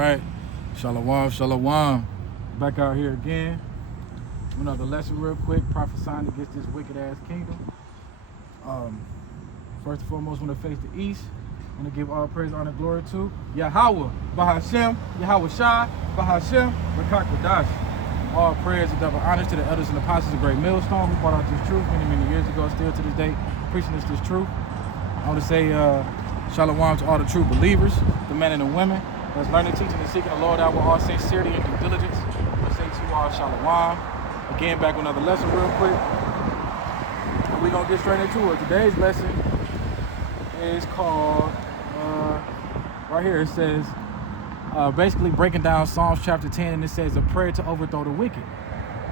right. Shalom, shalom. Back out here again. Another lesson real quick, prophesying against this wicked ass kingdom. First and foremost, want to face the east. Want to give all praise, honor, glory to Yahweh, Bahashem, Yahweh Shai, Bahashem, Rakak Kadash. All praise and double honors to the elders and apostles of Great Millstone who brought out this truth many years ago, still to this day, preaching this truth. I want to say shalom to all the true believers, the men and the women that's learning, teaching, and seeking the Lord out with all sincerity and due diligence. I want to say to you all shalom. Again, back with another lesson real quick. And we're going to get straight into it. Today's lesson is called, right here, it says, basically breaking down Psalms chapter 10, and it says a prayer to overthrow the wicked.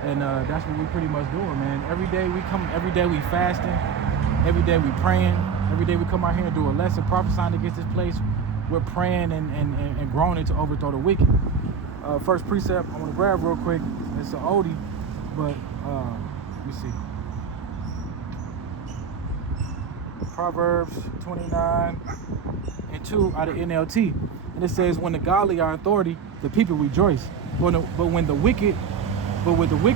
And that's what we pretty much doing, man. Every day we come, every day we fasting, every day we praying, every day we come out here and do a lesson prophesying against this place. We're praying and groaning to overthrow the wicked. First precept I want to grab real quick. It's an oldie, but let me see. Proverbs 29:2 out of NLT. And it says, when the godly are in authority, the people rejoice. But with the wicked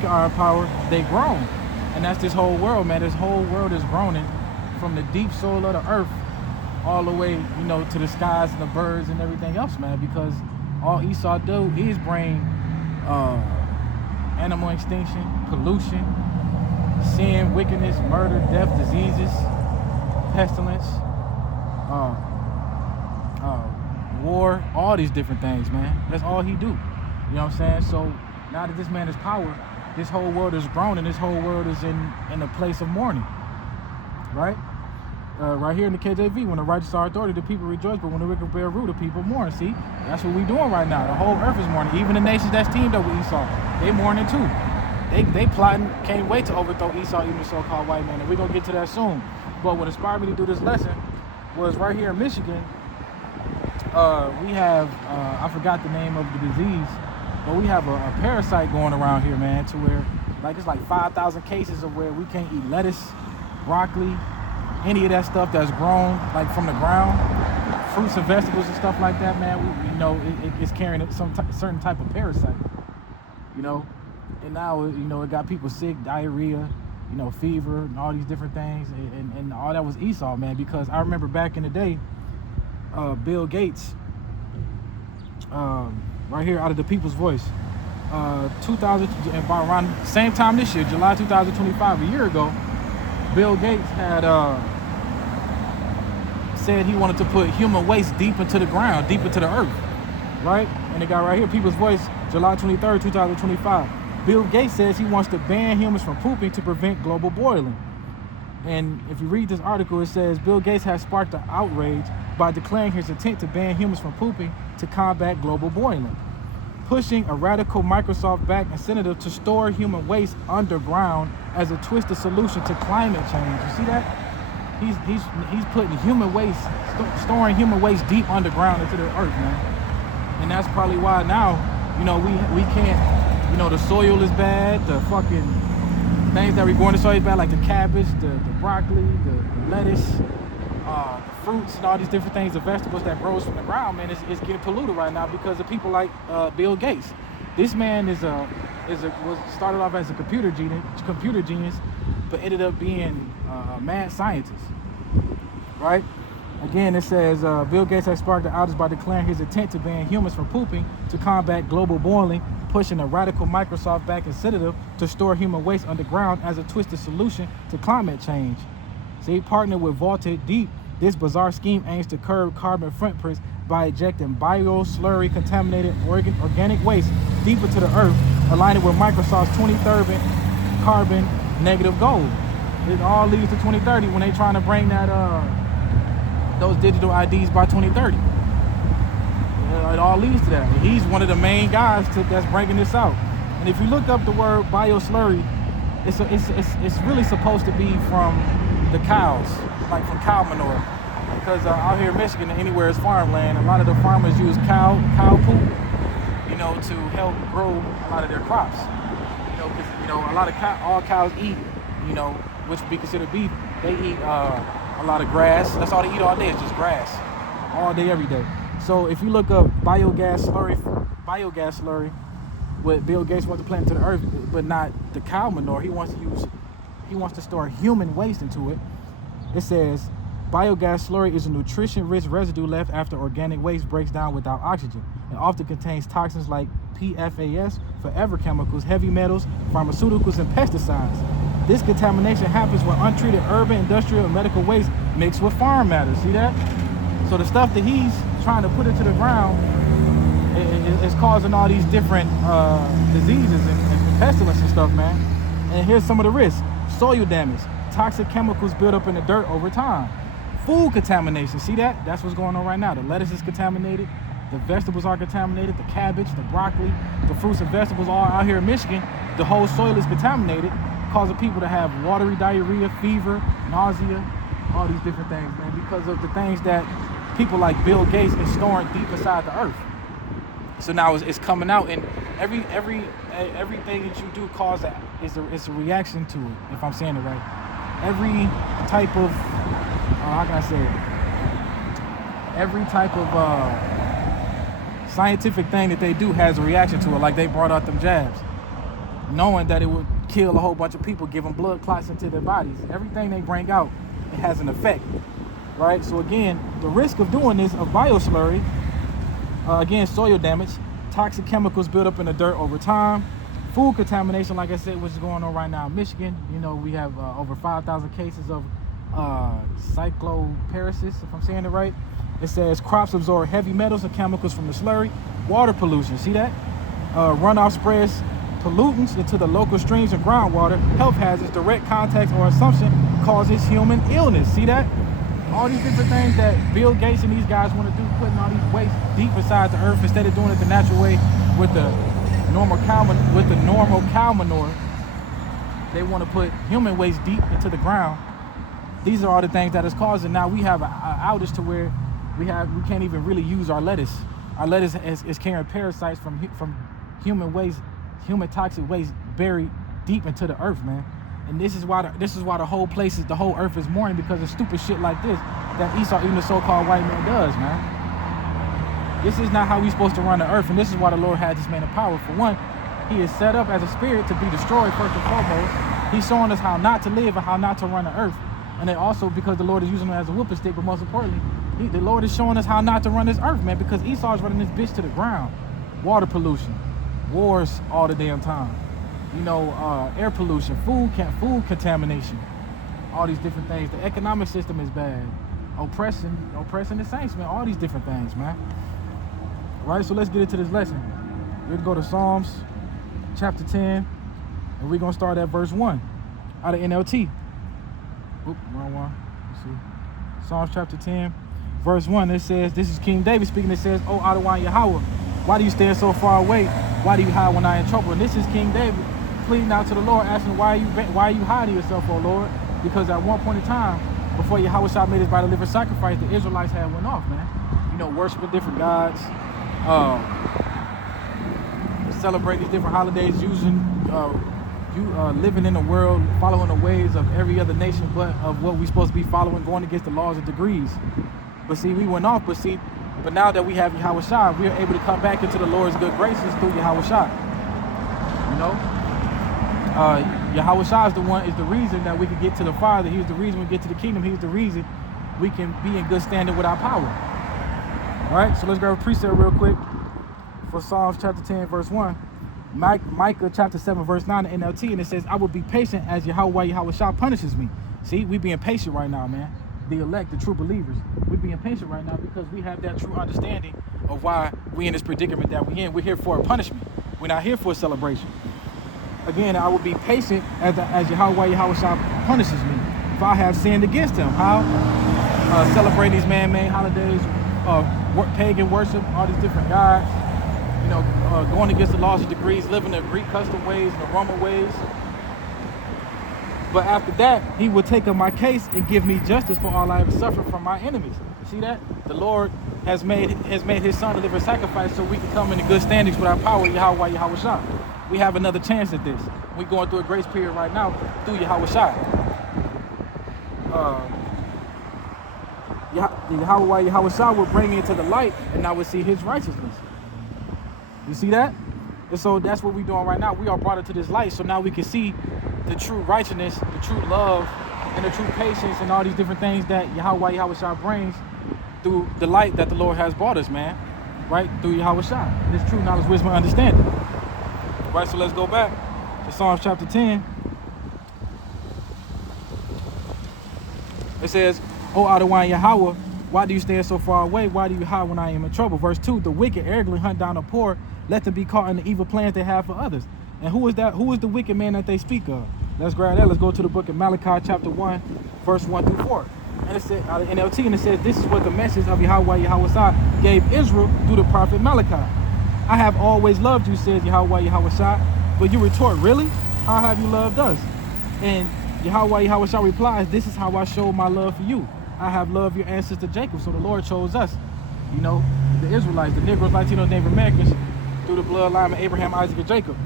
are in power, they groan. And that's this whole world, man. This whole world is groaning from the deep soul of the earth all the way, to the skies and the birds and everything else, man. Because all Esau do is bring animal extinction, pollution, sin, wickedness, murder, death, diseases, pestilence, war, all these different things, man. That's all he do. You know what I'm saying? So now that this man has power, this whole world is groaning, this whole world is in a place of mourning. Right? Right here in the KJV, when the righteous are authority, the people rejoice, but when the wicked bear rule, the people mourn. See, that's what we doing right now. The whole earth is mourning. Even the nations that's teamed up with Esau, they mourning too. They plotting, can't wait to overthrow Esau, even the so-called white man. And we're gonna get to that soon. But what inspired me to do this lesson was right here in Michigan. We have, I forgot the name of the disease, but we have a parasite going around here, man, to where it's like 5,000 cases of where we can't eat lettuce, broccoli, any of that stuff that's grown like from the ground, fruits and vegetables and stuff like that, man. It's carrying some certain type of parasite, and now it got people sick, diarrhea, fever and all these different things, and all that was Esau, man. Because I remember back in the day, Bill Gates, right here out of the People's Voice, 2000, about around the same time this year, July 2025, a year ago, Bill Gates had said he wanted to put human waste deep into the ground, deep into the earth, right? And it got right here, People's Voice, July 23rd, 2025. Bill Gates says he wants to ban humans from pooping to prevent global boiling. And if you read this article, it says Bill Gates has sparked an outrage by declaring his intent to ban humans from pooping to combat global boiling, pushing a radical Microsoft-backed incentive to store human waste underground as a twisted solution to climate change. You see that? He's putting human waste, storing human waste deep underground into the earth, man. And that's probably why now, we can't, the soil is bad, the fucking things that we're going to soil is bad, like the cabbage, the broccoli, the lettuce, the fruits and all these different things, the vegetables that grows from the ground, man, is getting polluted right now because of people like Bill Gates. This man was started off as a computer genius, but ended up being a mad scientist, right? Again, it says Bill Gates has sparked the outrage by declaring his intent to ban humans from pooping to combat global boiling, pushing a radical Microsoft-backed incentive to store human waste underground as a twisted solution to climate change. So he partnered with Vaulted Deep. This bizarre scheme aims to curb carbon footprints by ejecting bio-slurry contaminated organic waste deep into the earth, aligning with Microsoft's 2030 carbon negative goal. It all leads to 2030 when they trying to bring that those digital IDs by 2030. It all leads to that. He's one of the main guys that's bringing this out. And if you look up the word bioslurry, it's really supposed to be from the cows, like from cow manure. Because out here in Michigan, anywhere is farmland, a lot of the farmers use cow poop, to help grow a lot of their crops. Because a lot of all cows eat, which would be considered beef. They eat a lot of grass. That's all they eat all day is just grass, all day, every day. So if you look up biogas slurry, what Bill Gates wants to plant into the earth, but not the cow manure. He wants to store human waste into it. It says biogas slurry is a nutrition-rich residue left after organic waste breaks down without oxygen. It often contains toxins like PFAS, forever chemicals, heavy metals, pharmaceuticals, and pesticides. This contamination happens when untreated urban, industrial, and medical waste mix with farm matter. See that? So the stuff that he's trying to put into the ground is causing all these different diseases and pestilence and stuff, man. And here's some of the risks. Soil damage. Toxic chemicals build up in the dirt over time. Food contamination. See that? That's what's going on right now. The lettuce is contaminated. The vegetables are contaminated. The cabbage, the broccoli, the fruits and vegetables all out here in Michigan. The whole soil is contaminated, causing people to have watery diarrhea, fever, nausea, all these different things, man, because of the things that people like Bill Gates is storing deep inside the earth. So now it's coming out, and everything that you do it's a reaction to it, if I'm saying it right. Every type of how can I say it? Every type of scientific thing that they do has a reaction to it. Like they brought out them jabs, knowing that it would kill a whole bunch of people, give them blood clots into their bodies. Everything they bring out, it has an effect, right? So again, the risk of doing this, of bioslurry, again, soil damage, toxic chemicals build up in the dirt over time, food contamination, like I said, which is going on right now in Michigan. You know, we have over 5,000 cases of cycloparesis, if I'm saying it right. It says crops absorb heavy metals and chemicals from the slurry. Water pollution, see that? Runoff spreads pollutants into the local streams and groundwater. Health hazards, direct contact or assumption causes human illness. See that? All these different things that Bill Gates and these guys want to do, putting all these wastes deep inside the earth instead of doing it the natural way with the normal cow manure. They want to put human waste deep into the ground. These are all the things that is causing. Now we have an outage to where we can't even really use our lettuce. Our lettuce is carrying parasites from human waste, human toxic waste buried deep into the earth, man. And this is why the whole earth is mourning, because of stupid shit like this that Esau, even the so-called white man, does, man. This is not how we're supposed to run the earth, and this is why the Lord had this man in power. For one, he is set up as a spirit to be destroyed first and foremost. He's showing us how not to live and how not to run the earth. And then also because the Lord is using him as a whooping stick, but most importantly, the Lord is showing us how not to run this earth, man, because Esau is running this bitch to the ground. Water pollution, wars all the damn time. You know, air pollution, food contamination, all these different things. The economic system is bad. Oppressing the saints, man. All these different things, man. Right, so let's get into this lesson. We're going to go to Psalms chapter 10, and we're going to start at verse 1 out of NLT. Oop, wrong one. Let's see. Psalms chapter 10, verse 1. It says, this is King David speaking. It says, "Oh, Adonai Yahweh, why do you stand so far away? Why do you hide when I am in trouble?" And this is King David pleading out to the Lord, asking, why are you hiding yourself, O Lord? Because at one point in time, before Yahweh made his body living sacrifice, the Israelites had went off, man. You know, worshiping different gods, celebrating these different holidays, living in the world, following the ways of every other nation, but of what we're supposed to be following, going against the laws of degrees. But see, we went off, but now that we have Yahweh, we are able to come back into the Lord's good graces through Yahweh. You know? Yahweh is the reason that we can get to the Father. He's the reason we get to the kingdom. He's the reason we can be in good standing with our power. All right, so let's grab a precept real quick for Psalms chapter 10, verse 1. Micah chapter 7, verse 9 in NLT, and it says, "I will be patient as Yahweh punishes me." See, we being patient right now, man. The elect, the true believers, we being patient right now because we have that true understanding of why we in this predicament that we in. We're here for a punishment. We're not here for a celebration. Again, I will be patient as Yahweh punishes me if I have sinned against him. How? Celebrating these man-made holidays, pagan worship, all these different gods. You know, going against the laws of degrees, living the Greek custom ways and the Roman ways. But after that, he will take up my case and give me justice for all I have suffered from my enemies. See that? The Lord has made his son to live a sacrifice so we can come into good standings with our power, Yahweh. We have another chance at this. We're going through a grace period right now through Yahweh. Yahweh Shah will bring into the light, and I will see his righteousness. You see that? And so that's what we're doing right now. We are brought into this light, so now we can see the true righteousness, the true love, and the true patience, and all these different things that Yahweh Shah brings through the light that the Lord has brought us, man. Right? Through Yahweh Shah. This true knowledge, wisdom, and understanding. Right, so let's go back to Psalms chapter 10. It says, O Adawan Yahweh, why do you stand so far away? Why do you hide when I am in trouble? Verse 2, the wicked arrogantly hunt down the poor. Let them be caught in the evil plans they have for others. And who is that? Who is the wicked man that they speak of? Let's grab that. Let's go to the book of Malachi chapter 1, verse 1 through 4. And it said, out of NLT, and it says, this is what the message of Yahweh Shah gave Israel through the prophet Malachi. I have always loved you, says Yahweh Shah. But you retort, really? How have you loved us? And Yahweh Shah replies, this is how I show my love for you. I have loved your ancestor Jacob. So the Lord chose us, you know, the Israelites, the Negroes, Latinos, Native Americans, through the bloodline of Abraham, Isaac, and Jacob.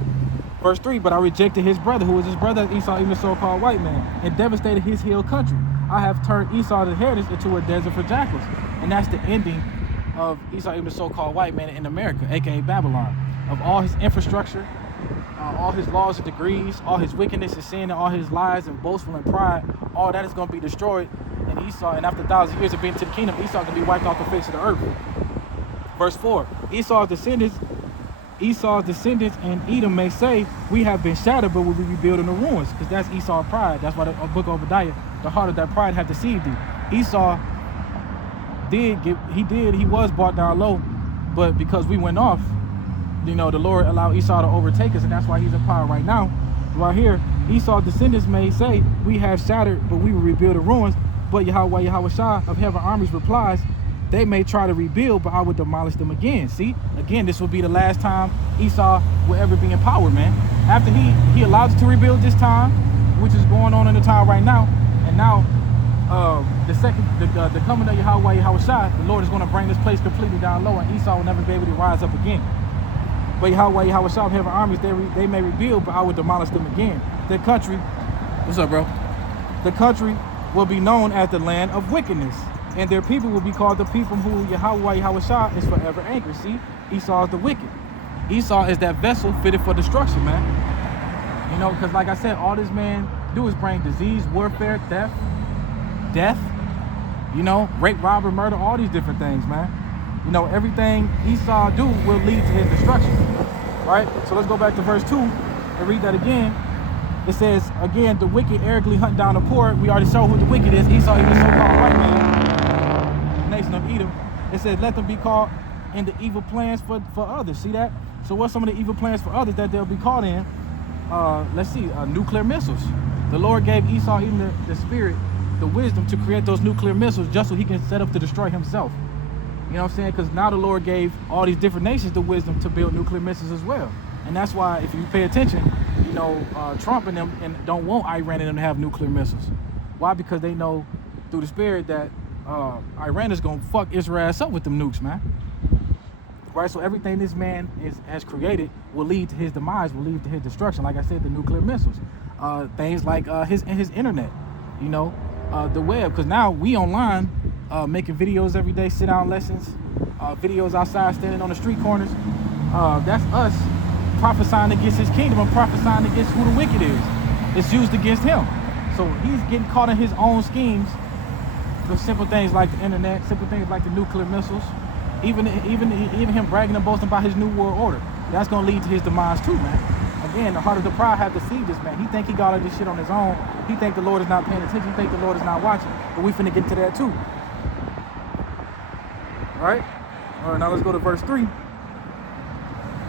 Verse 3, but I rejected his brother, who was his brother Esau, even the so-called white man, and devastated his hill country. I have turned Esau's inheritance into a desert for jackals. And that's the ending of Esau, even the so-called white man in America, aka Babylon. Of all his infrastructure, all his laws and degrees, all his wickedness and sin, and all his lies and boastful and pride, all that is going to be destroyed. And Esau, and after 1,000 years of being to the kingdom, Esau can be wiped off the face of the earth. Verse 4, Esau's descendants and Edom may say, we have been shattered, but we will be rebuilding the ruins. Because that's Esau's pride. That's why the book of Obadiah, the heart of that pride had deceived thee. Esau he was brought down low, but because we went off, you know, the Lord allowed Esau to overtake us, and that's why he's in power right now. Right here, Esau's descendants may say, we have shattered, but we will rebuild the ruins. But Yahweh Shah of heaven armies replies, they may try to rebuild, but I would demolish them again. See, again, this will be the last time Esau will ever be in power, man. After he allowed us to rebuild this time, which is going on in the time right now, and now the coming of Yahweh Shah, the Lord is going to bring this place completely down low, and Esau will never be able to rise up again. But Yahweh Shah of heaven armies, they may rebuild, but I would demolish them again. The country, what's up, bro? The country will be known as the land of wickedness, and their people will be called the people who Yahweh Shah is forever angry. See, Esau is the wicked. Esau is that vessel fitted for destruction, man. You know, because like I said, all this man do is bring disease, warfare, theft, death, you know, rape, robbery, murder, all these different things, man. You know, everything Esau do will lead to his destruction, right? So let's go back to verse 2 and read that again. It says, again, the wicked arrogantly hunt down the poor. We already saw who the wicked is. Esau is the so-called white man, the nation of Edom. It says, let them be caught in the evil plans for others. See that? So what's some of the evil plans for others that they'll be caught in? Let's see, nuclear missiles. The Lord gave Esau even the spirit, the wisdom to create those nuclear missiles just so he can set up to destroy himself. You know what I'm saying? Because now the Lord gave all these different nations the wisdom to build nuclear missiles as well. And that's why, if you pay attention, you know, Trump and them don't want Iran and them to have nuclear missiles. Why? Because they know through the spirit that Iran is going to fuck Israel ass up with them nukes, man. Right? So everything this man has created will lead to his demise, will lead to his destruction. Like I said, the nuclear missiles. Things like his internet, you know, the web. Because now we online making videos every day, sit-down lessons, videos outside, standing on the street corners. That's us prophesying against his kingdom and prophesying against who the wicked is. It's used against him. So he's getting caught in his own schemes for simple things like the internet, simple things like the nuclear missiles, even him bragging and boasting about his new world order. That's going to lead to his demise too, man. Again, the heart of the pride have deceived this man. He think he got all this shit on his own. He think the Lord is not paying attention. He think the Lord is not watching. But we finna get to that too. All right, now let's go to verse 3.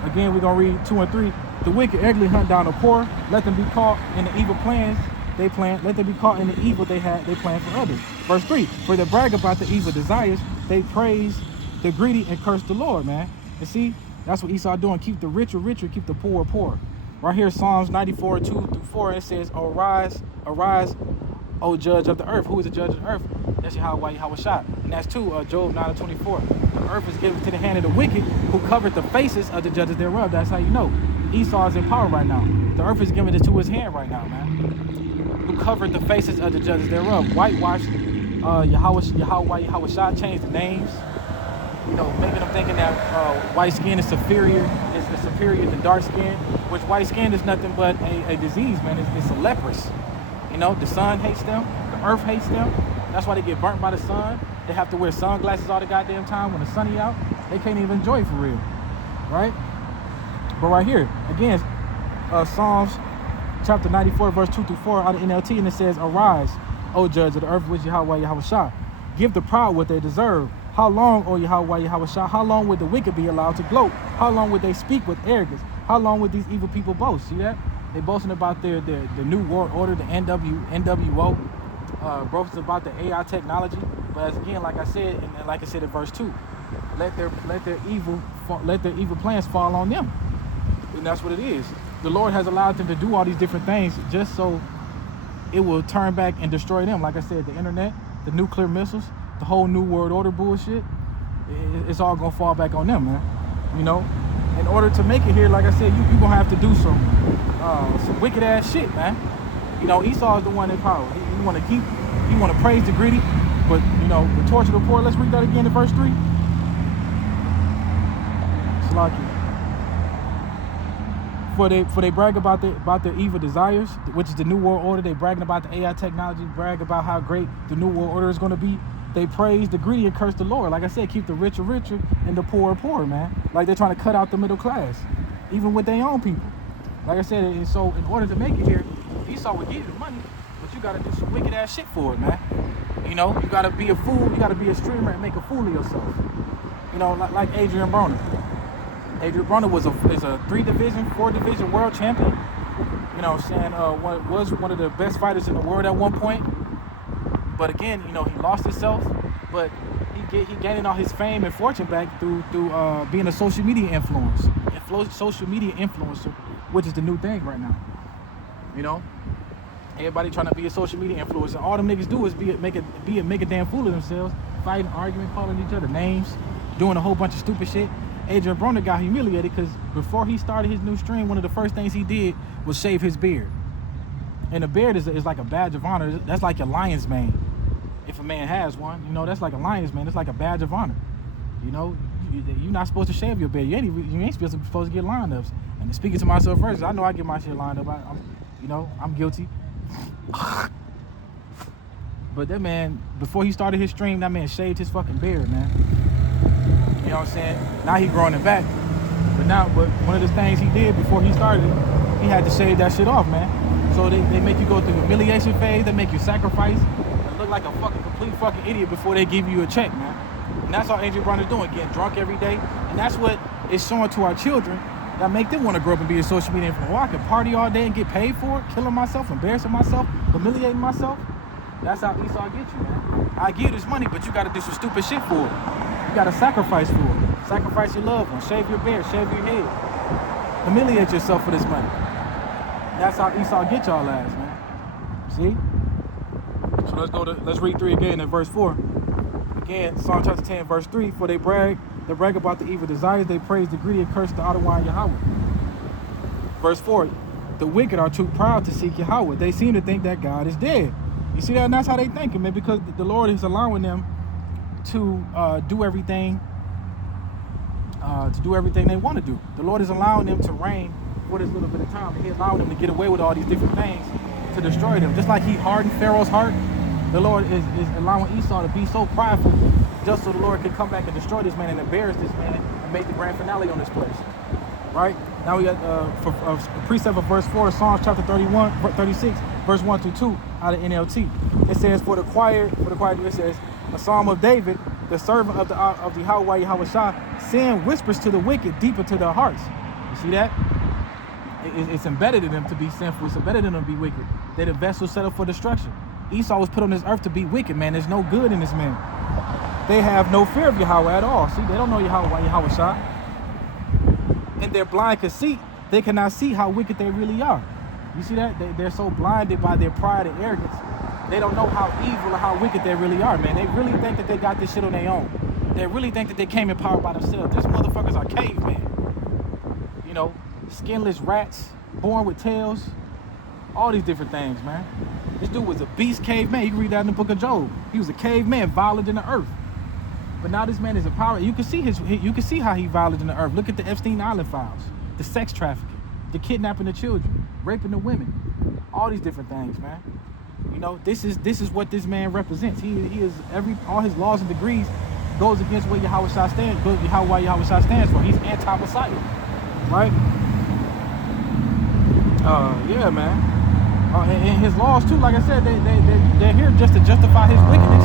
Again, we're going to read 2 and 3. The wicked arrogantly hunt down the poor. Let them be caught in the evil plans they plan. Let them be caught in the evil they plan for others. Verse 3. For they brag about the evil desires, they praise the greedy and curse the Lord, man. And see, that's what Esau doing. Keep the richer richer, keep the poor poor. Right here, Psalms 94, 2 through 4, it says, arise, O judge of the earth. Who is the judge of the earth? That's Yahweh Shah. And that's 2, Job 9 and 24. The earth is given to the hand of the wicked, who covered the faces of the judges thereof. That's how you know Esau is in power right now. The earth is given to his hand right now, man. Who covered the faces of the judges thereof. Whitewashed Yahweh Shah changed the names. You know, making them thinking that white skin is superior to dark skin, which white skin is nothing but a disease, man. It's a leprous. You know, the sun hates them, the earth hates them. That's why they get burnt by the sun. They have to wear sunglasses all the goddamn time when the sunny out. They can't even enjoy it for real, right? But right here, again, Psalms chapter 94, verse 2-4 out of NLT, and it says, "Arise, O judge of the earth, which Yahweh Shah. Give the proud what they deserve. How long, O Yahweh Shah? How long would the wicked be allowed to gloat? How long would they speak with arrogance? How long would these evil people boast?" See that? They boasting about the new world order, the NWO, boasting about the AI technology. But as again, like I said, and like I said in verse 2, let their evil plans fall on them. And that's what it is. The Lord has allowed them to do all these different things just so it will turn back and destroy them. Like I said, the internet, the nuclear missiles, the whole new world order bullshit, it's all gonna fall back on them, man. You know, in order to make it here, like I said, you gonna have to do some wicked ass shit, man. You know, Esau is the one in power. He want to praise the greedy, but you know, the torture the poor. Let's read that again in verse 3. Slaki. For they brag about their evil desires, which is the new world order. They bragging about the AI technology, brag about how great the new world order is going to be. They praise the greedy and curse the Lord. Like I said, keep the richer richer and the poor poor, man. Like they're trying to cut out the middle class, even with their own people. Like I said, and so in order to make it here, Esau would give you the money, but you got to do some wicked ass shit for it, man. You know, you got to be a fool. You got to be a streamer and make a fool of yourself. You know, like Adrian Broner. Adrian Broner is a 4-division world champion. You know what I'm saying? Was one of the best fighters in the world at one point. But again, you know, he lost himself. But he gaining all his fame and fortune back through being a social media influencer, which is the new thing right now. You know, everybody trying to be a social media influencer. All them niggas do is make a damn fool of themselves, fighting, arguing, calling each other names, doing a whole bunch of stupid shit. Adrian Broner got humiliated because before he started his new stream, one of the first things he did was shave his beard. And a beard is like a badge of honor. That's like your lion's mane. If a man has one, you know, that's like a lion's mane. It's like a badge of honor. You know, you're not supposed to shave your beard. You ain't supposed to get lineups. And speaking to myself first, I know I get my shit lined up. I'm guilty. But that man, before he started his stream, that man shaved his fucking beard, man. You know what I'm saying? Now he growing it back. But one of the things he did before he started, he had to shave that shit off, man. So they make you go through the humiliation phase, they make you sacrifice and look like a complete fucking idiot before they give you a check, man. And that's all Adrian Broner's doing, getting drunk every day. And that's what is showing to our children that make them want to grow up and be a social media influencer. I can party all day and get paid for it, killing myself, embarrassing myself, humiliating myself. That's how Esau gets you, man. I give you this money, but you got to do some stupid shit for it. You got to sacrifice for it. Sacrifice your loved one. Shave your beard. Shave your head. Humiliate yourself for this money. That's how Esau get y'all ass, man. See? So let's read 3 again in verse 4. Again, Psalm chapter 10, verse 3. For they brag about the evil desires. They praise the greedy and curse the Adonai Yahweh. Verse 4. The wicked are too proud to seek Yahweh. They seem to think that God is dead. You see that? And that's how they thinking, man, because the Lord is allowing them to do everything they want to do. The Lord is allowing them to reign for this little bit of time. And He's allowing them to get away with all these different things to destroy them. Just like He hardened Pharaoh's heart, the Lord is allowing Esau to be so prideful just so the Lord can come back and destroy this man and embarrass this man and make the grand finale on this place. Right? Now we got a precept of verse 4, Psalms chapter 36, verse 1-2 out of NLT. It says, for the choir, it says, a psalm of David, the servant of the Yahweh Shah, sin whispers to the wicked deep into their hearts. You see that? It's embedded in them to be sinful. It's embedded in them to be wicked. They're the vessel set up for destruction. Esau was put on this earth to be wicked, man. There's no good in this man. They have no fear of Yahweh at all. See, they don't know Yahweh Shah. In their blind conceit, they cannot see how wicked they really are. You see that? They're so blinded by their pride and arrogance. They don't know how evil or how wicked they really are, man. They really think that they got this shit on their own. They really think that they came in power by themselves. These motherfuckers are cavemen. You know, skinless rats, born with tails, all these different things, man. This dude was a beast caveman. You can read that in the book of Job. He was a caveman, violent in the earth. But now this man is empowered. You can see how he violated in the earth. Look at the Epstein Island files, the sex trafficking, the kidnapping of children, raping the women, all these different things, man. You know, this is what this man represents. He is all his laws and degrees goes against what Yahweh Shai stands for. He's anti-Messiah, right? Yeah, man. And his laws too, like I said, they're here just to justify his wickedness.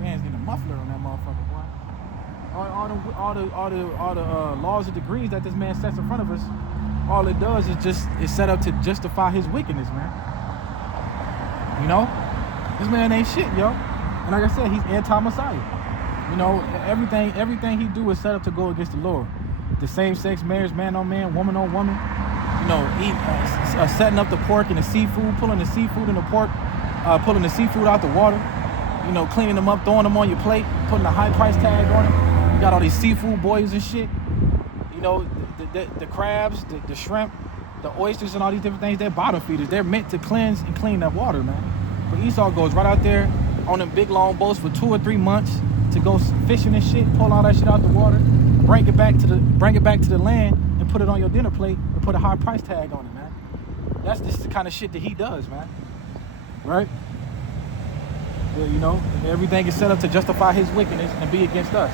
Man's getting a muffler on that motherfucker, boy. All the laws and degrees that this man sets in front of us, all it does is set up to justify his wickedness, man. You know, this man ain't shit, yo. And like I said, he's anti-Messiah. You know, everything he do is set up to go against the Lord. The same-sex marriage, man on man, woman on woman. You know, setting up the pork and the seafood, pulling the seafood and the pork, pulling the seafood out the water. You know, cleaning them up, throwing them on your plate, putting a high price tag on them. You got all these seafood boys and shit. You know, the crabs, the shrimp, the oysters, and all these different things. They're bottom feeders. They're meant to cleanse and clean that water, man. But Esau goes right out there on them big long boats for 2 or 3 months to go fishing and shit, pull all that shit out the water, bring it back to the land, and put it on your dinner plate and put a high price tag on it, man. That's just the kind of shit that he does, man. Right? Yeah, you know, everything is set up to justify his wickedness and be against us.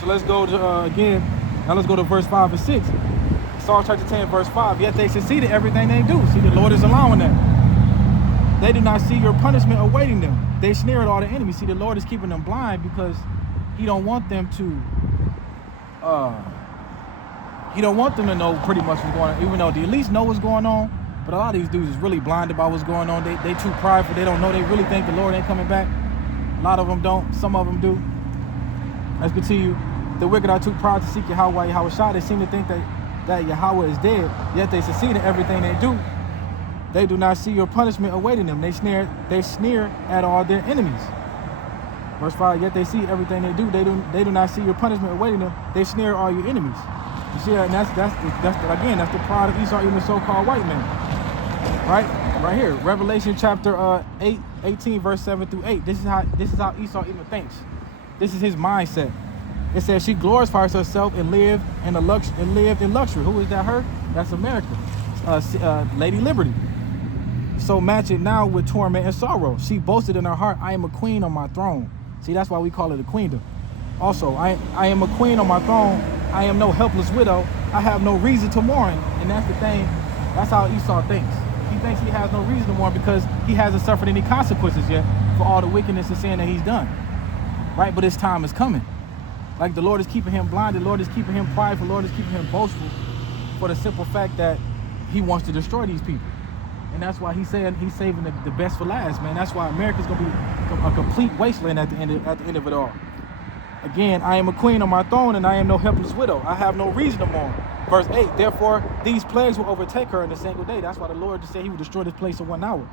So let's go to again. Now let's go to verse 5 and 6. Psalm chapter 10, verse 5. Yet they succeeded everything they do. See, the Lord is allowing that. They do not see your punishment awaiting them. They sneer at all the enemies. See, the Lord is keeping them blind because he don't want them to know pretty much what's going on, even though they at least know what's going on. But a lot of these dudes is really blinded by what's going on. They too prideful. They don't know. They really think the Lord ain't coming back. A lot of them don't. Some of them do. Let's continue. The wicked are too proud to seek Yahweh Shai. They seem to think that Yahweh is dead, yet they succeed in everything they do. They do not see your punishment awaiting them. They sneer at all their enemies. Verse 5, yet they see everything they do. They do not see your punishment awaiting them. They sneer at all your enemies. You see that? And that's the pride of Esau, even the so-called white man. Right here. Revelation chapter 18, verse 7 through 8. This is how Esau even thinks. This is his mindset. It says she glorifies herself and lived in luxury. Who is that? Her? That's America. Lady Liberty. So match it now with torment and sorrow. She boasted in her heart, I am a queen on my throne. See, that's why we call it a queendom. Also, I am a queen on my throne. I am no helpless widow. I have no reason to mourn. And that's the thing. That's how Esau thinks. He thinks he has no reason to mourn because he hasn't suffered any consequences yet for all the wickedness and sin that he's done. Right? But his time is coming. Like the Lord is keeping him blind. The Lord is keeping him prideful. The Lord is keeping him boastful for the simple fact that he wants to destroy these people. And that's why he's saving the best for last, man. That's why America's going to be a complete wasteland at the end of it all. Again, I am a queen on my throne, and I am no helpless widow. I have no reason to mourn. Verse 8, therefore, these plagues will overtake her in a single day. That's why the Lord just said he would destroy this place in 1 hour.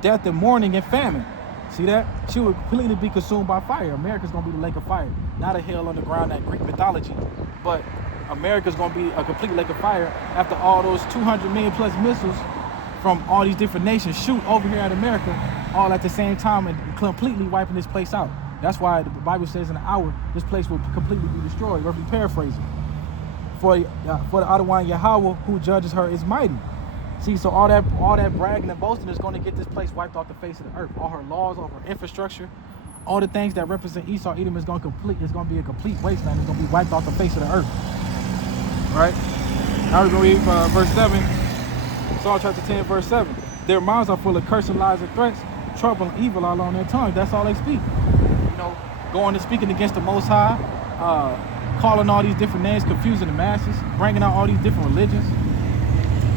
Death and mourning and famine. See that? She will completely be consumed by fire. America's going to be the lake of fire. Not a hell underground, that Greek mythology. But America's going to be a complete lake of fire after all those 200 million plus missiles from all these different nations shoot over here at America all at the same time and completely wiping this place out. That's why the Bible says in an hour, this place will completely be destroyed. Or if you paraphrase it. For the Adonai Yahweh who judges her is mighty. See, so all that bragging and boasting is going to get this place wiped off the face of the earth. All her laws, all her infrastructure, all the things that represent Esau, Edom is going to be a complete wasteland. It's going to be wiped off the face of the earth. Right? Now we're going to read verse 7. Psalm chapter 10, verse 7. Their mouths are full of cursing, lies, and threats. Trouble and evil all on their tongues. That's all they speak. You know, going and speaking against the Most High, calling all these different names, confusing the masses, bringing out all these different religions,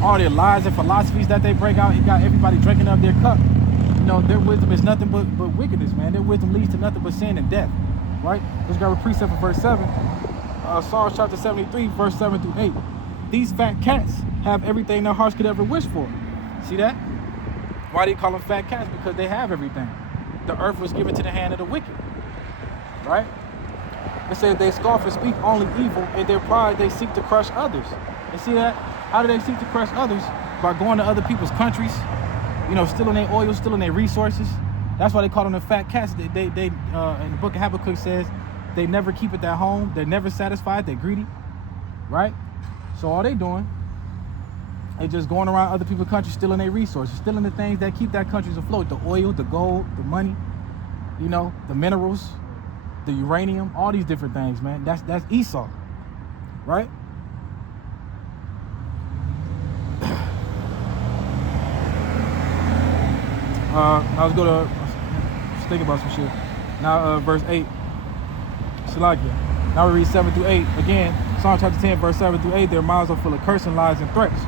all their lies and philosophies that they bring out. It got everybody drinking up their cup. You know, their wisdom is nothing but wickedness, man. Their wisdom leads to nothing but sin and death. Right? Let's grab a precept for verse 7. Psalms chapter 73, verse 7 through 8. These fat cats have everything their hearts could ever wish for. See that? Why do you call them fat cats? Because they have everything. The earth was given to the hand of the wicked. Right? It says they scoff and speak only evil. In their pride, they seek to crush others. And see that? How do they seek to crush others? by going to other people's countries, you know, stealing their oil, stealing their resources. That's why they call them the fat cats. They in the book of Habakkuk says they never keep it at home. They're never satisfied. They're greedy, right? So all they doing, they just going around other people's countries, stealing their resources, stealing the things that keep that countries afloat: the oil, the gold, the money, you know, the minerals, the uranium, all these different things, man. That's Esau, right? Now let's go to, let's think about some shit. Now verse 8, Shalakia. Now we read 7 through 8. Again, Psalm chapter 10, verse 7 through 8. Their mouths are full of cursing, lies, and threats.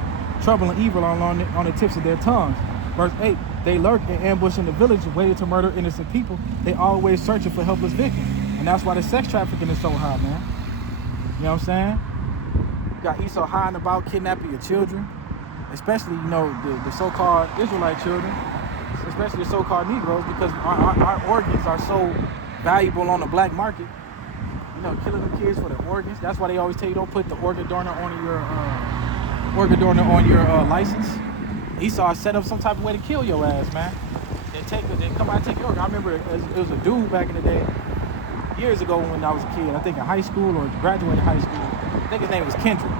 Trouble and evil are on the tips of their tongues. Verse 8. They lurk and ambush in the village, waiting to murder innocent people. They always searching for helpless victims. And that's why the sex trafficking is so high, man. You know what I'm saying? You got Esau hiding about kidnapping your children, especially, you know, the so-called Israelite children, especially the so-called Negroes, because our organs are so valuable on the black market. You know, killing the kids for the organs. That's why they always tell you don't put the organ donor on your license. Esau set up some type of way to kill your ass, man. They come out and take your organ. I remember it was a dude back in the day, years ago when I was a kid. I think in high school or graduated high school. I think his name was Kendrick.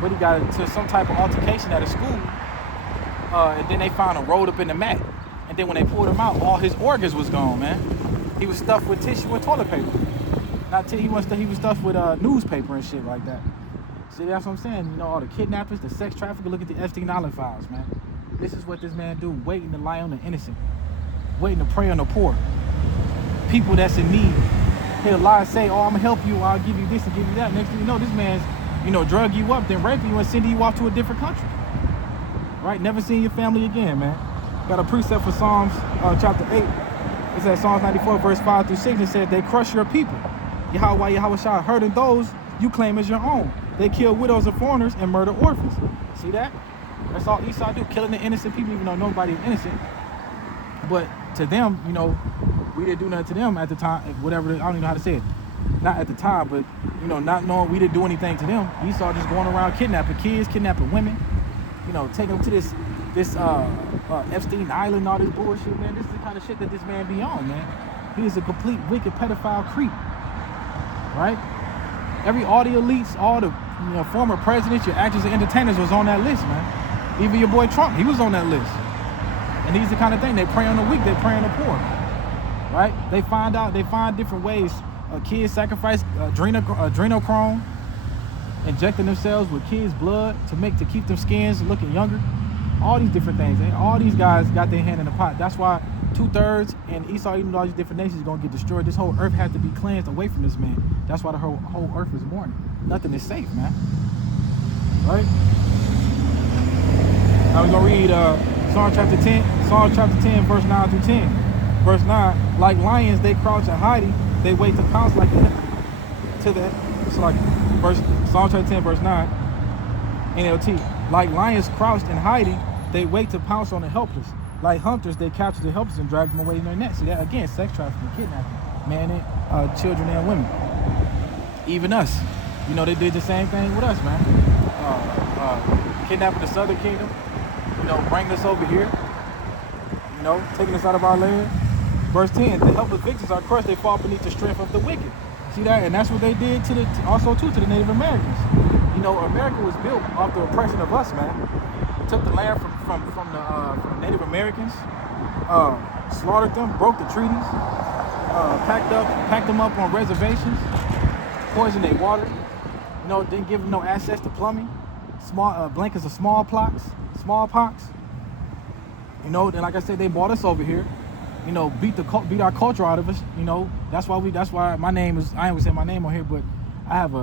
But he got into some type of altercation at a school, and then they found him rolled up in the mat. And then when they pulled him out, all his organs was gone, man. He was stuffed with tissue and toilet paper. He was stuffed with newspaper and shit like that. See, that's what I'm saying. You know, all the kidnappers, the sex traffickers. Look at the Epstein Island files, man. This is what this man do, waiting to lie on the innocent, waiting to prey on the poor, people that's in need. He'll lie and say, oh, I'm gonna help you, I'll give you this and give you that. Next thing you know, this man's, you know, drug you up, then rape you and send you off to a different country. Right? Never seeing your family again, man. Got a precept for Psalms chapter 8. It says Psalms 94 verse 5 through 6. It says they crush your people. Yahweh shall hurting those you claim as your own. They kill widows and foreigners and murder orphans. See that? That's all Esau do, killing the innocent people, even though nobody's innocent. But to them, you know, we didn't do nothing to them at the time. Whatever, I don't even know how to say it. Not at the time, but, you know, not knowing we didn't do anything to them. Esau just going around kidnapping kids, kidnapping women, you know, taking them to this Epstein Island, all this bullshit, man. This is the kind of shit that this man be on, man. He is a complete wicked pedophile creep, right? All the elites, all the former presidents, your actors and entertainers was on that list, man. Even your boy Trump, he was on that list. And these are the kind of thing, they prey on the weak, they prey on the poor, right? They find different ways. Kids sacrifice adrenochrome, injecting themselves with kids' blood to keep their skins looking younger. All these different things. All these guys got their hand in the pot. That's why 2/3 and Esau, even though all these different nations are gonna get destroyed, this whole earth had to be cleansed away from this man. That's why the whole earth is mourning. Nothing is safe, man. Right? Now we're gonna read Psalm chapter 10, verse 9 through 10. Verse 9, like lions they crouch and hiding, they wait to pounce like Psalm chapter 10, verse 9, NLT. Like lions crouched and hiding, they wait to pounce on the helpless. Like hunters, they capture the helpless and drag them away in their nets. See that again, sex trafficking, kidnapping, man, and children and women. Even us, you know, they did the same thing with us, man. Kidnapping the Southern Kingdom, you know, bringing us over here, you know, taking us out of our land. Verse 10, the helpless victims are crushed, they fall beneath the strength of the wicked. See that? And that's what they did to the Native Americans. You know, America was built off the oppression of us, man. We took the land from the Native Americans, slaughtered them, broke the treaties, packed them up on reservations, poisoned their water, you know, didn't give them no access to plumbing, blankets of smallpox, you know. Then, like I said, they brought us over here, you know, beat our culture out of us, you know. That's why my name is, I ain't gonna say my name on here, but I have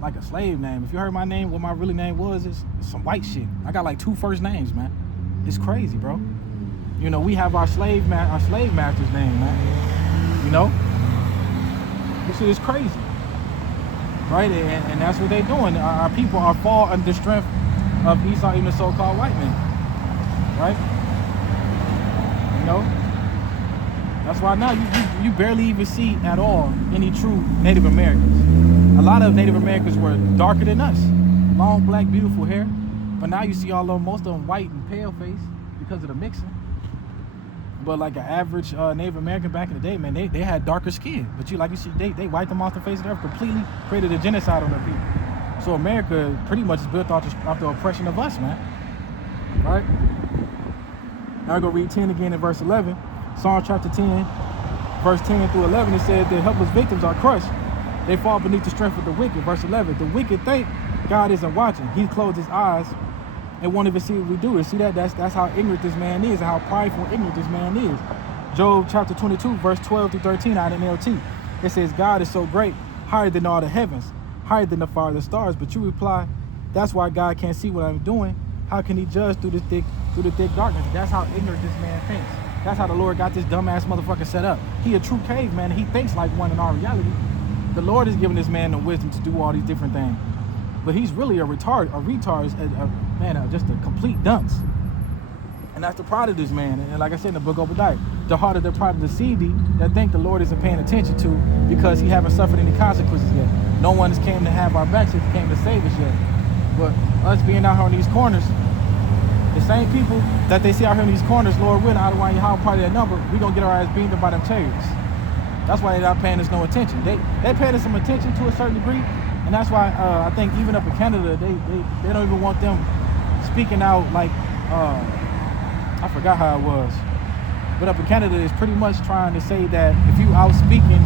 like a slave name. If you heard my name, what my really name was, it's some white shit. I got like 2 first names, man. It's crazy, bro. You know, we have our slave master's name, man. You know, this shit is crazy, right? And that's what they doing. Our people are fall under the strength of Esau, even the so-called white man, right? You know, that's why now you barely even see at all any true Native Americans. A lot of Native Americans were darker than us, long, black, beautiful hair, But now you see most of them white and pale face because of the mixing. But like an average Native American back in the day, man, they had darker skin. But like you see, they wiped them off the face of the earth, completely created a genocide on their people. So America pretty much is built off the oppression of us, man. Right? Now I go read 10 again in verse 11. Psalm chapter 10, verse 10 through 11, it says, the helpless victims are crushed. They fall beneath the strength of the wicked. Verse 11, the wicked think God isn't watching. He closed his eyes and won't even see what we do. And see that's how ignorant this man is and how prideful and ignorant this man is. Job chapter 22, verse 12 through 13 out in NLT. It says, God is so great, higher than all the heavens, higher than the farthest stars. But you reply, that's why God can't see what I'm doing. How can he judge through the thick darkness? That's how ignorant this man thinks. That's how the Lord got this dumbass motherfucker set up. He a true caveman, and he thinks like one in our reality. The Lord is giving this man the wisdom to do all these different things. But he's really a retard, just a complete dunce. And that's the pride of this man. And like I said in the book of Obadiah, the heart of the pride of the CD that think the Lord isn't paying attention to because he haven't suffered any consequences yet. No one has came to have our backs, he came to save us yet. But us being out here on these corners, the same people that they see out here in these corners, Lord willing, out of one how part of that number, we gonna get our ass beamed up by them chariots. That's why they're not paying us no attention. They paying us some attention to a certain degree, and that's why I think even up in Canada, they don't even want them speaking out like I forgot how it was, but up in Canada is pretty much trying to say that if you out speaking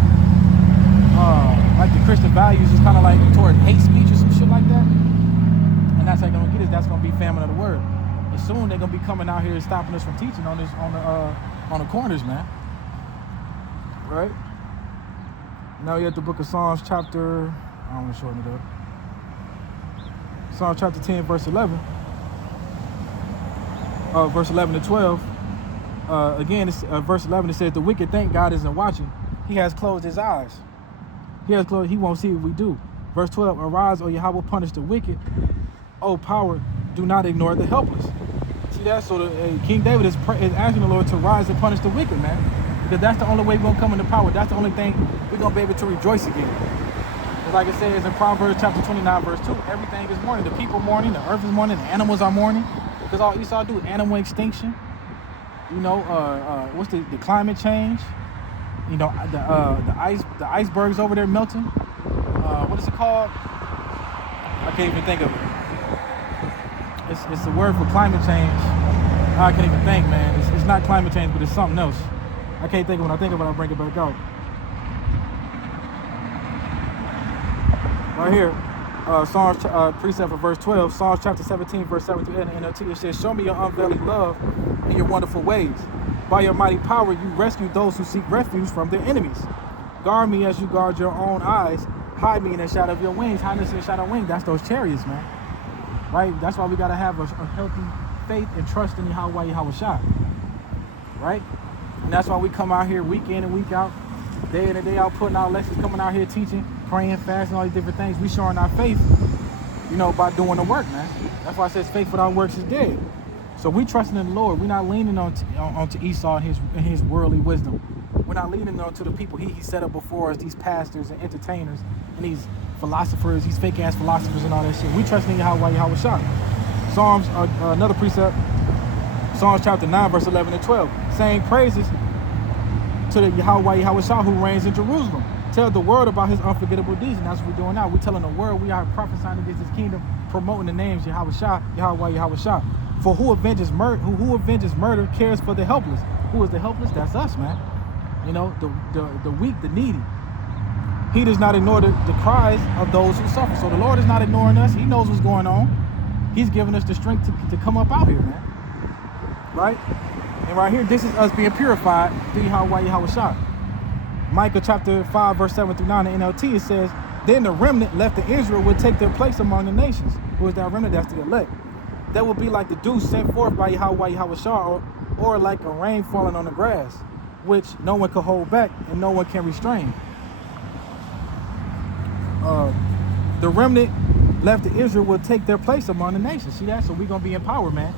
like the Christian values, is kind of like toward hate speech or some shit like that, and that's how they're gonna get us. That's gonna be famine of the word. And soon they're gonna be coming out here and stopping us from teaching on the corners, man. Right? Now you're at the book of Psalms chapter, I don't want to shorten it up. Psalms chapter 10, verse 11. Verse 11 to 12. Again, verse 11, it says, the wicked think God isn't watching. He has closed his eyes. He won't see what we do. Verse 12, arise, O Yahweh, punish the wicked. O power, do not ignore the helpless. See that? So King David is asking the Lord to rise and punish the wicked, man. Because that's the only way we're going to come into power. That's the only thing we're going to be able to rejoice again. Like it says in Proverbs chapter 29, verse 2, everything is mourning. The people mourning, the earth is mourning, the animals are mourning. Because all you saw do is animal extinction. You know, what's the climate change? You know, the icebergs over there melting. What is it called? I can't even think of it. It's a word for climate change. I can't even think, man. It's not climate change, but it's something else. I can't think of it. When I think of it, I'll bring it back out. Right here, Psalms precept for verse 12, Psalms chapter 17, verse 7 through 8 in the NLT. It says, show me your unveiling love and your wonderful ways. By your mighty power, you rescue those who seek refuge from their enemies. Guard me as you guard your own eyes. Hide me in the shadow of your wings. Hide us in the shadow of wings. That's those chariots, man. Right? That's why we got to have a healthy faith and trust in Yahweh Shah. Right? And that's why we come out here week in and week out, day in and day out, putting out lessons, coming out here teaching, praying, fasting, all these different things. We showing our faith, you know, by doing the work, man. That's why it says faith without works is dead. So we trusting in the Lord. We're not leaning onto Esau and his worldly wisdom. We're not leaning on to the people he set up before us, these pastors and entertainers and these philosophers, these fake ass philosophers and all that shit. We trusting in Yahweh Shah. Psalms, another precept, Psalms chapter 9, verse 11 and 12. Saying praises to the Yahweh Shah who reigns in Jerusalem. Tell the world about his unforgettable deeds, and that's what we're doing now. We're telling the world we are prophesying against his kingdom, promoting the names Yahweh Shah. For who avenges murder cares for the helpless. Who is the helpless? That's us, man. You know, the weak, the needy. He does not ignore the cries of those who suffer. So the Lord is not ignoring us. He knows what's going on. He's giving us the strength to come up out here, man. Right? And right here, this is us being purified through Yahweh Shah. Micah chapter 5, verse 7 through 9 in NLT, it says, then the remnant left in Israel would take their place among the nations. Who is that remnant? That's the elect. That will be like the dew sent forth by Yahweh Shah, or like a rain falling on the grass, which no one can hold back and no one can restrain. The remnant left in Israel will take their place among the nations. See that? So we're going to be in power, man.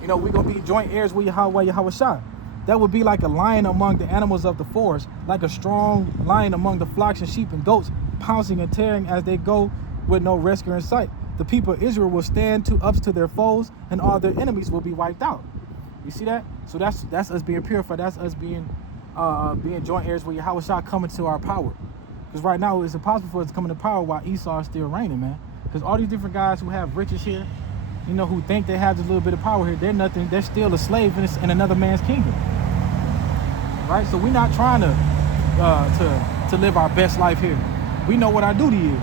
You know, we're going to be joint heirs with Yahweh Shah. That would be like a lion among the animals of the forest, like a strong lion among the flocks and sheep and goats, pouncing and tearing as they go with no rescue in sight. the people of Israel will stand up to their foes, and all their enemies will be wiped out. You see that? So that's us being purified. That's us being joint heirs with Yahweh Shah coming to our power. Because right now it's impossible for us to come into power while Esau is still reigning, man. Because all these different guys who have riches here, you know, who think they have this little bit of power here, they're nothing. They're still a slave in another man's kingdom, right? So we're not trying to live our best life here. We know what our duty is,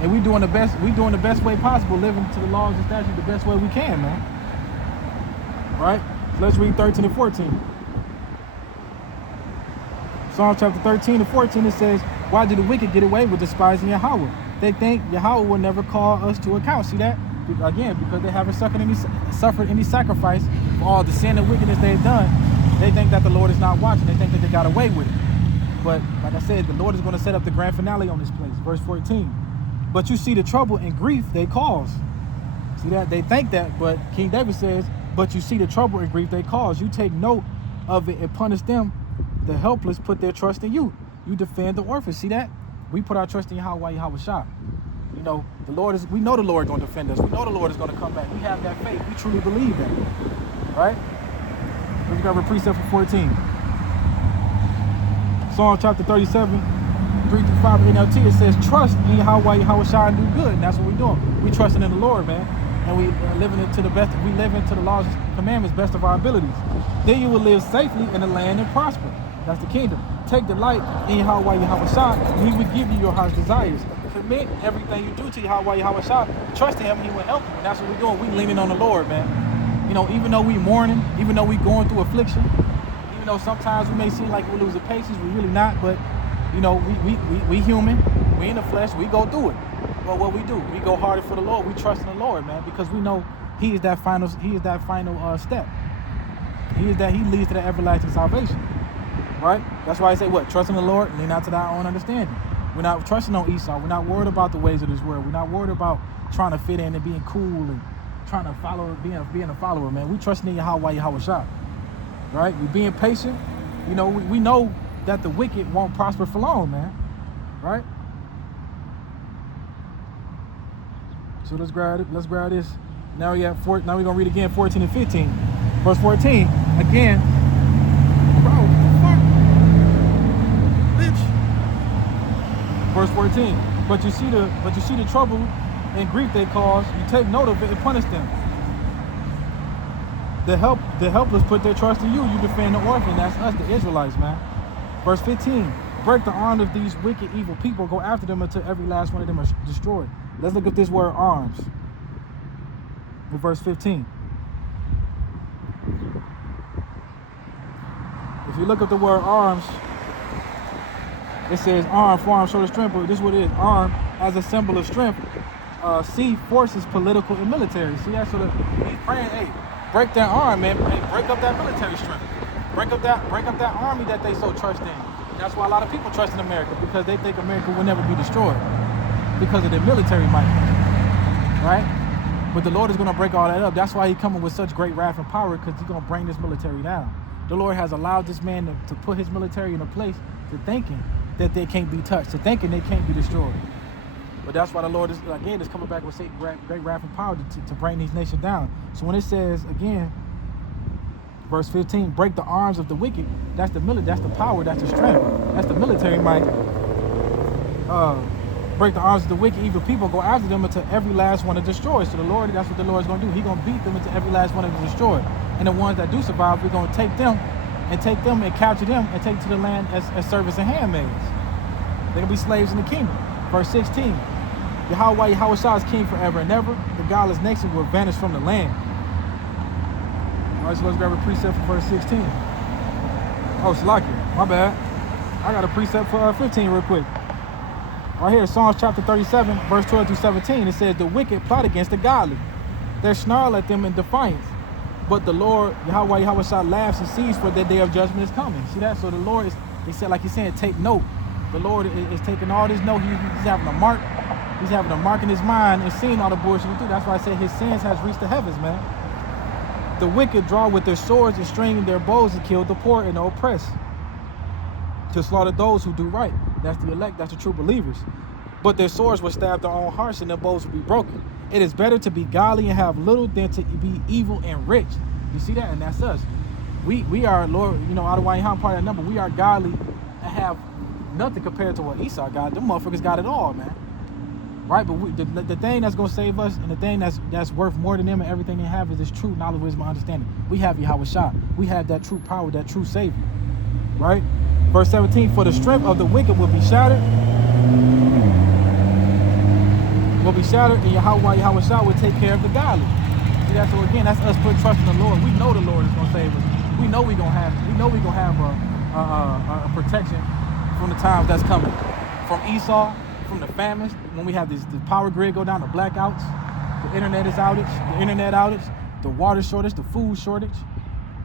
and we're doing the best way possible, living to the laws and statutes the best way we can, man. Right? So let's read 13 and 14. Psalm chapter 13 and 14, it says, "Why do the wicked get away with despising Yahweh? They think Yahweh will never call us to account." See that? Again, because they haven't suffered any sacrifice for all the sin and wickedness they've done. They think that the Lord is not watching. They think that they got away with it. But like I said, the Lord is going to set up the grand finale on this place. Verse 14. "But you see the trouble and grief they cause." See that? They think that, but King David says, "But you see the trouble and grief they cause. You take note of it and punish them. The helpless put their trust in you. You defend the orphans." See that? We put our trust in Yahweh Shah. You know, we know the Lord is going to defend us. We know the Lord is going to come back. We have that faith. We truly believe that. Right? Let's go over precept for 14. Psalm chapter 37, 3-5 NLT, it says, "Trust in Yahweh Shah and do good." And that's what we're doing. We trusting in the Lord, man. And we living into the best. We live into the laws and commandments best of our abilities. Then you will live safely in the land and prosper. That's the kingdom. Take delight in Yahweh Shah, and he will give you your heart's desires. Commit everything you do to Yahweh Shah. Trust in him, and he will help you. And that's what we're doing. We leaning on the Lord, man. You know, even though we mourning, even though we going through affliction, even though sometimes we may seem like we're losing patience, we're really not. But you know, we human. We in the flesh. We go through it. But what we do, we go harder for the Lord. We trust in the Lord, man, because we know He is that final step. He leads to the everlasting salvation. Right? That's why I say what? Trust in the Lord, lean not to thy own understanding. We're not trusting on Esau. We're not worried about the ways of this world. We're not worried about trying to fit in and being cool and trying to follow, being a follower, man. We trusting in Yahweh Shah. Right? We're being patient. You know, we know that the wicked won't prosper for long, man. Right? So let's grab this. Now we're gonna read again 14 and 15. Verse 14, again. Bro, bitch. Verse 14. But you see the trouble and grief they cause, you take note of it and punish them. The helpless put their trust in you. You defend the orphan. That's us, the Israelites, man. Verse 15. Break the arms of these wicked, evil people. Go after them until every last one of them are destroyed. Let's look at this word arms. In verse 15. If you look at the word arms, it says arm, forearm, shoulder, strength. But this is what it is. Arm as a symbol of strength. C, forces, political and military. See that? So he's praying, hey, break that arm, man. Hey, break up that military strength. Break up that army that they so trust in. That's why a lot of people trust in America, because they think America will never be destroyed because of their military might, right? But the Lord is going to break all that up. That's why he's coming with such great wrath and power, because he's going to bring this military down. The Lord has allowed this man to put his military in a place to thinking that they can't be touched, to thinking they can't be destroyed. But that's why the Lord is coming back with great wrath and power to bring these nations down. So when it says, again, verse 15, break the arms of the wicked, that's the power, that's the strength, that's the military might. Break the arms of the wicked, evil people, go after them until every last one is destroyed. So that's what the Lord is going to do. He's going to beat them until every last one is destroyed. And the ones that do survive, we're going to take them and capture them and take to the land as servants and handmaids. They're going to be slaves in the kingdom. Verse 16, Yahweh Shah is king forever and ever. The godless nation will vanish from the land. All right, so let's grab a precept for verse 16. Oh, Salakia, my bad. I got a precept for 15 real quick. Right here, Psalms chapter 37, verse 12 through 17. It says, the wicked plot against the godly. They snarl at them in defiance. But the Lord, Yahweh Shah, laughs and sees, for that day of judgment is coming. See that? So the Lord is, he said, like he's saying, take note. The Lord is taking all this note. He's having a mark. He's having a mark in his mind and seeing all the bullshit we do. That's why I said his sins has reached the heavens, man. The wicked draw with their swords and string their bows and kill the poor and the oppressed, to slaughter those who do right. That's the elect. That's the true believers. But their swords will stab their own hearts, and their bows will be broken. It is better to be godly and have little than to be evil and rich. You see that? And that's us. We are, Lord, out of Wayne part of that number, we are godly and have nothing compared to what Esau got. Them motherfuckers got it all, man. Right? But the thing that's going to save us, and the thing that's worth more than them and everything they have, is this true knowledge, wisdom, and understanding. We have Yahweh Shah. We have that true power, that true Savior. Right? Verse 17, for the strength of the wicked will be shattered. And Yahweh Shah will take care of the godly. See that? So again, that's us putting trust in the Lord. We know the Lord is going to save us. We know we're going to have a protection from the times that's coming. From Esau, from the famines, when we have the power grid go down, the blackouts, the internet outage, the water shortage, the food shortage,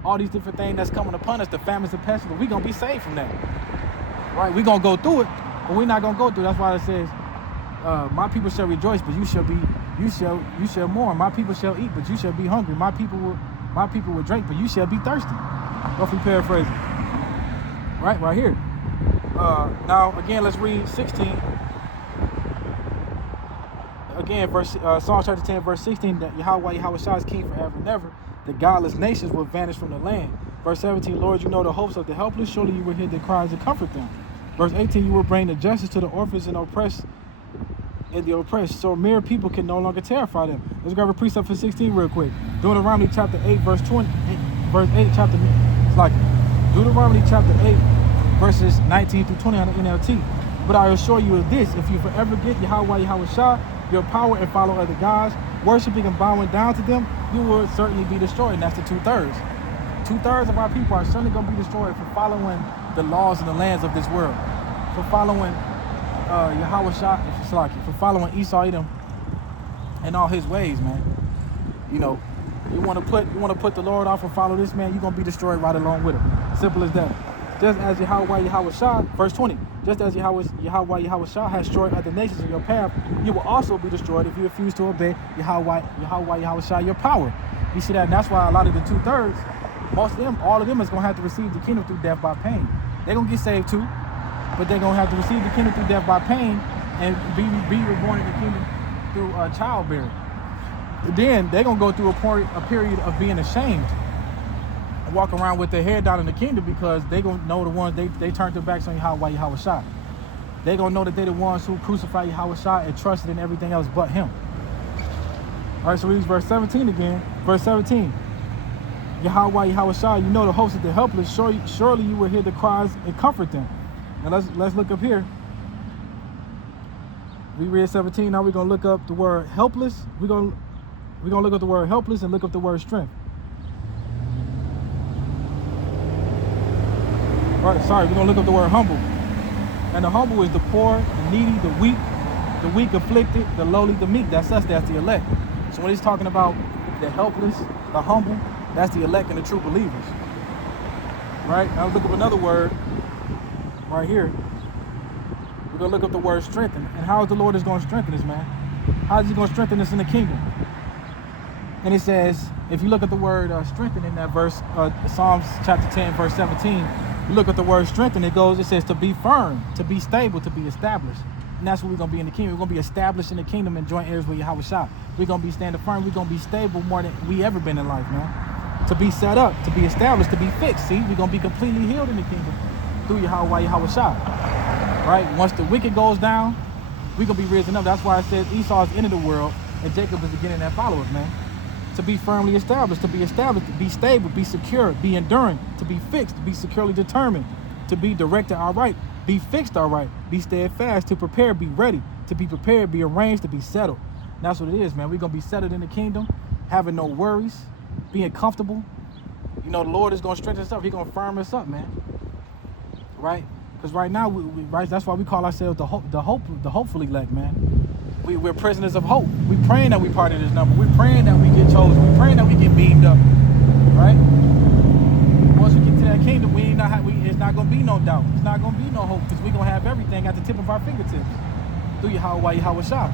all these different things that's coming upon us, the famines and pestilence, we're going to be saved from that. Right? We're going to go through it, but we're not going to go through it. That's why it says, my people shall rejoice, but you shall mourn. My people shall eat, but you shall be hungry. My people will drink, but you shall be thirsty. Roughly paraphrasing. Right here. Now again, let's read 16. Again, Psalm chapter 10, verse 16. That Yahweh Shah is king forever and ever. The godless nations will vanish from the land. Verse 17. Lord, you know the hopes of the helpless. Surely you will hear their cries and comfort them. Verse 18. You will bring the justice to the orphans and the oppressed, so mere people can no longer terrify them. Let's grab a precept for 16 real quick. Deuteronomy chapter 8, verse 20, verse 8, chapter, it's like Deuteronomy chapter 8, verses 19 through 20 on the NLT. But I assure you of this, if you forever get Yahweh Shah, your power, and follow other gods, worshiping and bowing down to them, you will certainly be destroyed. And that's the 2/3. 2/3 of our people are certainly going to be destroyed for following the laws and the lands of this world, for following Yahweh Shah, for following Esau Edom and all his ways, man. You want to put the Lord off and follow this man, you're gonna be destroyed right along with him. Simple as that. Just as Yahweh Shah, verse 20, just as Yahweh Shah has destroyed other nations in your path, you will also be destroyed if you refuse to obey Yahweh Shah, your power. You see that? And that's why a lot of the 2/3, most of them, all of them is gonna have to receive the kingdom through death by pain. They're gonna get saved too, but they're going to have to receive the kingdom through death by pain and be reborn in the kingdom through childbearing. Then they're going to go through a period of being ashamed and walk around with their head down in the kingdom, because they're going to know the ones, they turned their backs on Yahweh Shah. They're going to know that they're the ones who crucified Yahweh Shah and trusted in everything else but him. All right, so we use verse 17 again. Verse 17. Yahweh Shah, you know the hopes of the helpless. Surely you will hear the cries and comfort them. Now let's look up here. We read 17. Now we're gonna look up the word helpless. We're gonna look up the word helpless and look up the word strength. All right, sorry, we're gonna look up the word humble. And the humble is the poor, the needy, the weak afflicted, the lowly, the meek. That's us. That's the elect. So when he's talking about the helpless, the humble, that's the elect and the true believers. Right? Now let's look up another word. Right here, we're going to look up the word strengthen. And how is the Lord is going to strengthen us, man? How is he going to strengthen us in the kingdom? And it says, if you look at the word strengthen in that verse, Psalms chapter 10, verse 17, you look at the word strengthen, it says to be firm, to be stable, to be established. And that's what we're going to be in the kingdom. We're going to be established in the kingdom and joint heirs with Yahweh Shah. We're going to be standing firm. We're going to be stable more than we ever been in life, man. To be set up, to be established, to be fixed. See, we're going to be completely healed in the kingdom through Yahweh Shah. Right? Once the wicked goes down, we're going to be risen up. That's why it says Esau is into the world and Jacob is beginning that followers, man. To be firmly established, to be stable, be secure, be enduring, to be fixed, to be securely determined, to be directed aright, be fixed aright, be steadfast, to prepare, be ready, to be prepared, be arranged, to be settled. And that's what it is, man. We're going to be settled in the kingdom, having no worries, being comfortable. The Lord is going to strengthen us up. He's going to firm us up, man. Right? Because right now, right, that's why we call ourselves the hopeful elect, man. We're prisoners of hope. We're praying that we part of this number. We're praying that we get chosen. We're praying that we get beamed up. Right? Once we get to that kingdom, it's not going to be no doubt. It's not going to be no hope, because we're going to have everything at the tip of our fingertips through Yahweh Shah.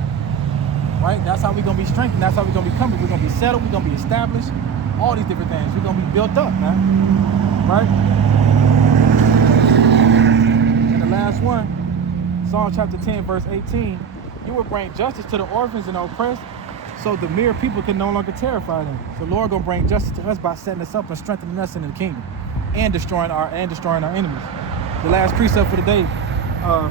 Right? That's how we're going to be strengthened. That's how we're going to be coming. We're going to be settled. We're going to be established. All these different things. We're going to be built up, man. Right? Last one, Psalm chapter 10, verse 18. You will bring justice to the orphans and the oppressed, so the mere people can no longer terrify them. So the Lord gonna bring justice to us by setting us up and strengthening us in the kingdom, and destroying our enemies. The last precept for the day,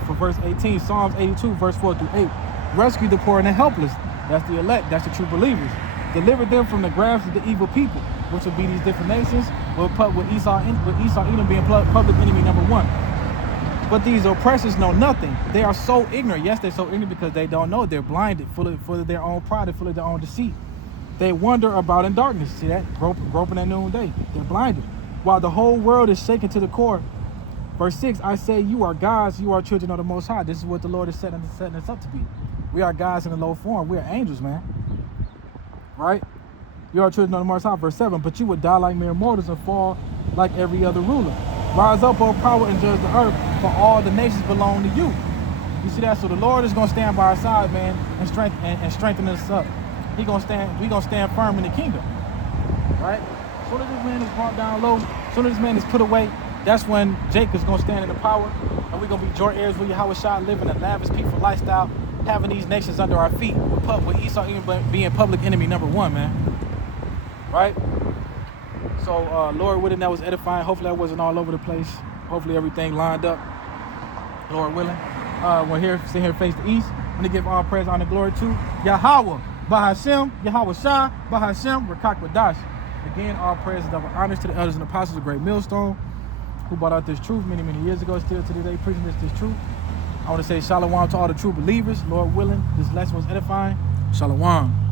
for verse 18, Psalms 82, verse 4 through 8. Rescue the poor and the helpless. That's the elect. That's the true believers. Deliver them from the grasp of the evil people, which will be these different nations, with Esau Edom being public enemy number one. But these oppressors know nothing. They are so ignorant. Yes, they're so ignorant because they don't know. They're blinded, full of their own pride, and full of their own deceit. They wander about in darkness. See that? Groping at noonday. They're blinded. While the whole world is shaken to the core. Verse 6, I say you are gods, you are children of the Most High. This is what the Lord is setting us up to be. We are gods in a low form. We are angels, man. Right? You are children of the Most High. Verse 7, but you would die like mere mortals and fall like every other ruler. Rise up, O power, and judge the earth, for all the nations belong to you. You see that? So the Lord is going to stand by our side, man, and strengthen us up. We going to stand firm in the kingdom. Right? As soon as this man is brought down low, as soon as this man is put away, that's when Jacob's going to stand in the power, and we're going to be joint heirs with Yahweh Shah, living a lavish, peaceful lifestyle, having these nations under our feet, with Esau even being public enemy number one, man. Right? So, Lord willing, that was edifying. Hopefully that wasn't all over the place. Hopefully everything lined up. Lord willing. We're sitting here face the east. I'm going to give all praise, honor, glory to Yahweh, Bahashem, Yahweh Shah, Bahashem, Rakak Wadash. Again, all praise and double honors to the elders and apostles of Great Millstone, who brought out this truth many, many years ago, still to today preaching this truth. I want to say shalom to all the true believers. Lord willing, this lesson was edifying. Shalom.